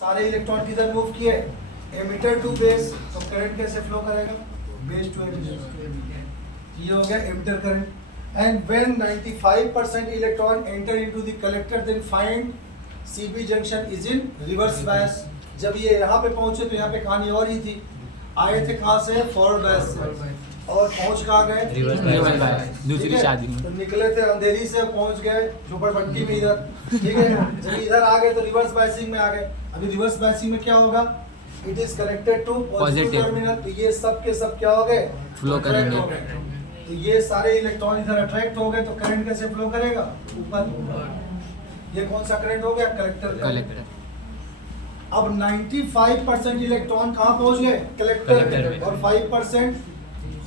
सारे इलेक्ट्रॉन किधर मूव किए, एमिटर टू बेस, तो करंट कैसे फ्लो करेगा, बेस टू एमिटर। ये हो गया emitter current. And when 95% electron enter into the collector then find CB junction is in reverse bias. जब ये यहाँ पे पहुंचे तो यहाँ पे कहानी और ही थी, आए थे कहाँ से, फॉरवर्ड बायस से, और पहुंच कहाँ गए, रिवर्स बायस। दूसरी शादी में तो निकले थे अंधेरी से, पहुंच गए झोपड़पट्टी में इधर, ठीक है। जब इधर आ गए तो रिवर्स बायसिंग में आ गए। अभी रिवर्स बायसिंग में क्या होगा, it is connected to positive terminal, तो ये सब के सब क्या हो गए, फ्लो करेंगे। तो ये सारे इलेक्ट्रॉन इधर अट्रैक्ट हो गए, तो करंट कैसे फ्लो करेगा, ऊपर। ये कौन सा करंट हो गया, कलेक्टर। अब 95% इलेक्ट्रॉन कहाँ पहुंच गए, कलेक्टर में, और 5%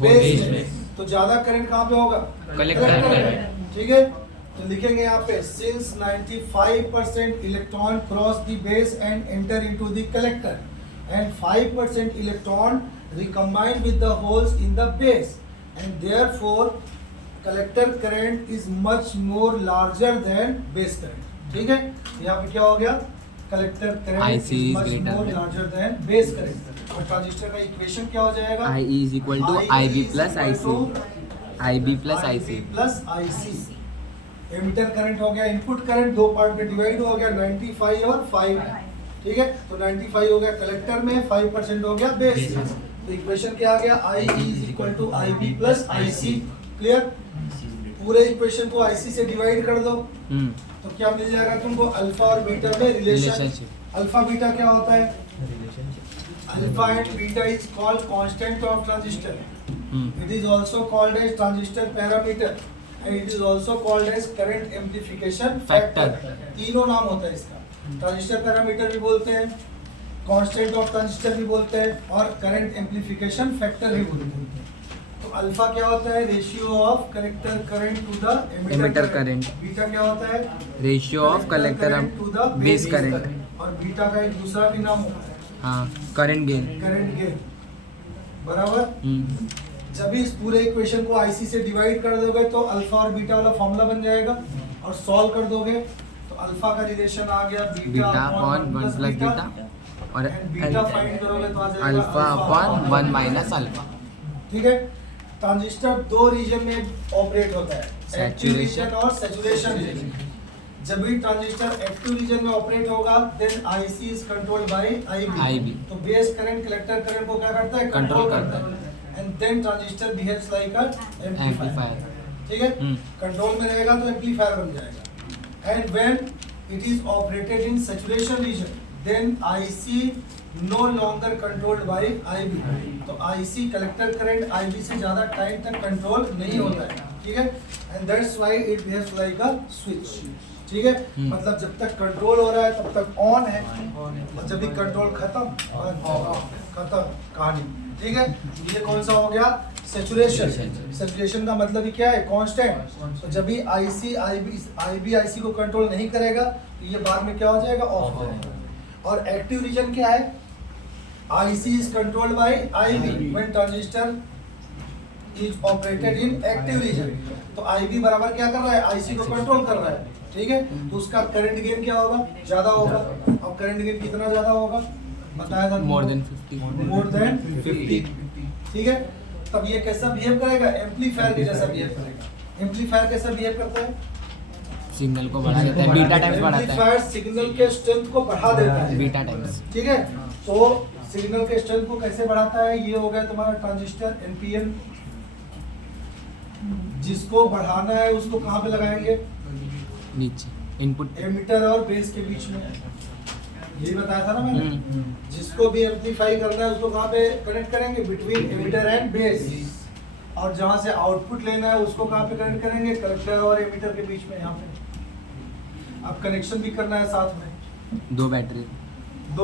बेस में। तो ज्यादा करंट कहाँ पे होगा, कलेक्टर में, ठीक है। तो लिखेंगे यहाँ पे since 95% electron cross the base and enter into the collector and 5% electron recombined with the holes in the base and therefore collector current is much more larger than base current, ठीक है। यहाँ पे क्या हो गया, collector current is much more larger than base current. और transistor का equation क्या हो जाएगा, IE is equal to IB plus IC, IB plus IC plus IC। Emitter current हो गया, इनपुट करंट दो पार्ट में डिवाइड हो गया, 95 और 5, ठीक है। तो 95 हो गया कलेक्टर में, 5% हो गया बेस में। तो इक्वेशन क्या आ गया, IE is equal to IB plus IC। Clear, पूरे इक्वेशन को IC से डिवाइड कर दो, तो क्या मिल जाएगा तुमको, अल्फा और बीटा में रिलेशनशिप। अल्फा बीटा क्या होता है, alpha and beta is called constant of transistor. It is also called as transistor parameter and it is also called as current amplification factor. तीनों नाम होता है इसका, ट्रांजिस्टर पैरामीटर भी बोलते हैं, कांस्टेंट ऑफ ट्रांजिस्टर भी बोलते हैं, और करंट एम्प्लीफिकेशन फैक्टर भी बोलते हैं। तो अल्फा क्या होता है, ratio of collector current to the emitter current. Beta क्या होता है, ratio of collector to the base current. और बीटा का एक दूसरा भी नाम होता है, हाँ, करंट गेन। करंट गेन, बराबर। जब इस पूरे इक्वेशन को IC से डिवाइड कर दोगे तो अल्फा और बीटा वाला फॉर्मूला बन जाएगा, और सॉल्व कर दोगे तो अल्फा का रिलेशन आ गया बीटा अपॉन 1 प्लस बीटा, और बीटा फाइंड करोगे तो आ जाएगा अल्फा अपॉन 1 माइनस अल्फा, ठीक है। ट्रांजिस्टर दो रीजन में ऑपरेट होता है, एक्टिव रीजन और सैचुरेशन रीजन। जब भी ट्रांजिस्टर एक्टिव रीजन में ऑपरेट होगा then IC is controlled by IB। तो बेस करंट कलेक्टर करंट को क्या करता है, कंट्रोल करता है। And then transistor behaves like a amplifier, ठीक है। कंट्रोल में रहेगा तो एम्पलीफायर बन जाएगा। And when it is operated in saturation region then IC no longer controlled by IB। तो IC कलेक्टर करंट IB से ज्यादा टाइम तक कंट्रोल नहीं होता है, ठीक है। And that's why it behaves like a switch, ठीक है। मतलब जब तक कंट्रोल हो रहा है तब तक ऑन है, और जब भी कंट्रोल खत्म कहानी, ठीक है। ये कौन सा हो गया, सैचुरेशन। सैचुरेशन का मतलब ही क्या है, कांस्टेंट। तो जब भी IB IC को कंट्रोल नहीं करेगा तो ये बाद में क्या हो जाएगा, ऑफ हो जाएगा। और एक्टिव रीजन क्या है, IC is controlled by IB when transistor is operated in active region. तो IB बराबर क्या कर रहा है, IC को कंट्रोल कर रहा है, ठीक है। तो उसका करंट गेन क्या होगा, ज्यादा होगा। और करंट गेन कितना ज्यादा होगा, बताया था, मोर देन 50, ठीक है। तब ये कैसा बिहेव करेगा, एम्पलीफायर के जैसा बिहेव करेगा। एम्पलीफायर कैसा बिहेव करता है, सिग्नल को बढ़ा देता है, बीटा टाइम्स बढ़ाता है, एम्पलीफायर सिग्नल के स्ट्रेंथ को बढ़ा देता है, बीटा टाइम्स, ठीक है। तो सिग्नल के स्ट्रेंथ को कैसे बढ़ाता है, ये हो गया तुम्हारा ट्रांजिस्टर NPN। जिसको बढ़ाना है उसको कहाँ पे लगाएंगे, नीचे इनपुट एमिटर और बेस के बीच में, यही बताया था ना मैंने। जिसको भी एम्पलीफाई करना है उसको कहाँ पे कनेक्ट करेंगे, बिटवीन एमिटर एंड बेस। और जहाँ से आउटपुट लेना है उसको कहाँ पे कनेक्ट करेंगे, कलेक्टर और एमिटर के बीच में, यहाँ पे। अब कनेक्शन भी करना है साथ में, दो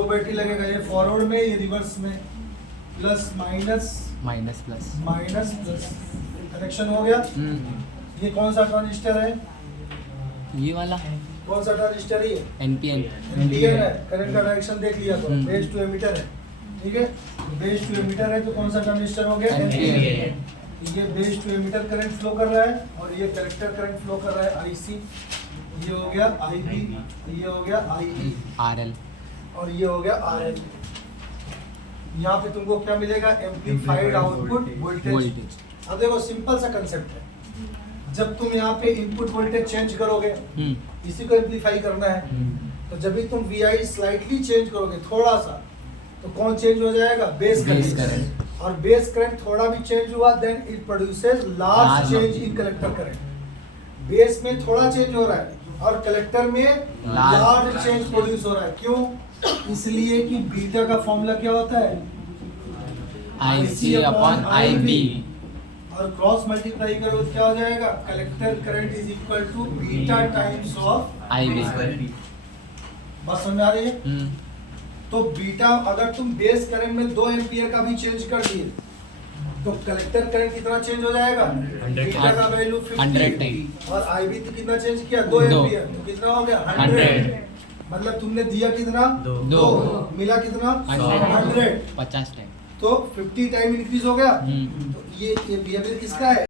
बैटरी लगेगा, ये फॉरवर्ड में, ये रिवर्स में, plus minus plus plus connection हो गया। ये कौन सा ट्रांजिस्टर है, ये वाला कौन सा ट्रांजिस्टर है, NPN है। करंट का डायरेक्शन देख लिया तो बेस टू एमिटर है, ठीक है। बेस टू एमिटर है तो कौन सा ट्रांजिस्टर हो गया, NPN। ये base to emitter current flow कर रहा है और ये कलेक्टर करंट फ्लो कर रहा है IC। ये हो गया IB, ये हो गया IE। RL। और ये हो गया RL। यहाँ पे तुमको क्या मिलेगा, एम्पलीफाइड आउटपुट वोल्टेज। वोल्टेज। अब देखो सिंपल सा कंसेप्ट है, जब तुम यहाँ पे इनपुट वोल्टेज चेंज करोगे, इसी को एम्पलीफाई करना है, तो जब भी तुम VI स्लाइटली चेंज करोगे थोड़ा सा, तो कौन चेंज हो जाएगा, बेस करंट। और बेस करंट थोड़ा भी चेंज हुआ then it produces large change in collector current. Base में थोड़ा चेंज हो रहा है और कलेक्टर में लार्ज चेंज प्रोड्यूस हो रहा है। क्यों? इसलिए कि बीटा का फॉर्मूला क्या होता है, IC/IB। और क्रॉस मल्टीप्लाई करो तो क्या हो जाएगा, collector current is equal to beta times of IB। बात समझ आ रही है? तो बीटा अगर तुम बेस करंट में 2 एम्पियर का भी चेंज कर दिए तो कलेक्टर करंट कितना चेंज हो जाएगा, बीटा का वैल्यू 100 और IB तो कितना चेंज किया, 2 एम्पियर, तो कितना हो गया 100। मतलब तुमने दिया कितना, 2, मिला कितना 100, 50 टाइम। तो 50 टाइम इंक्रीज हो गया। तो ये बिहेवियर किसका है,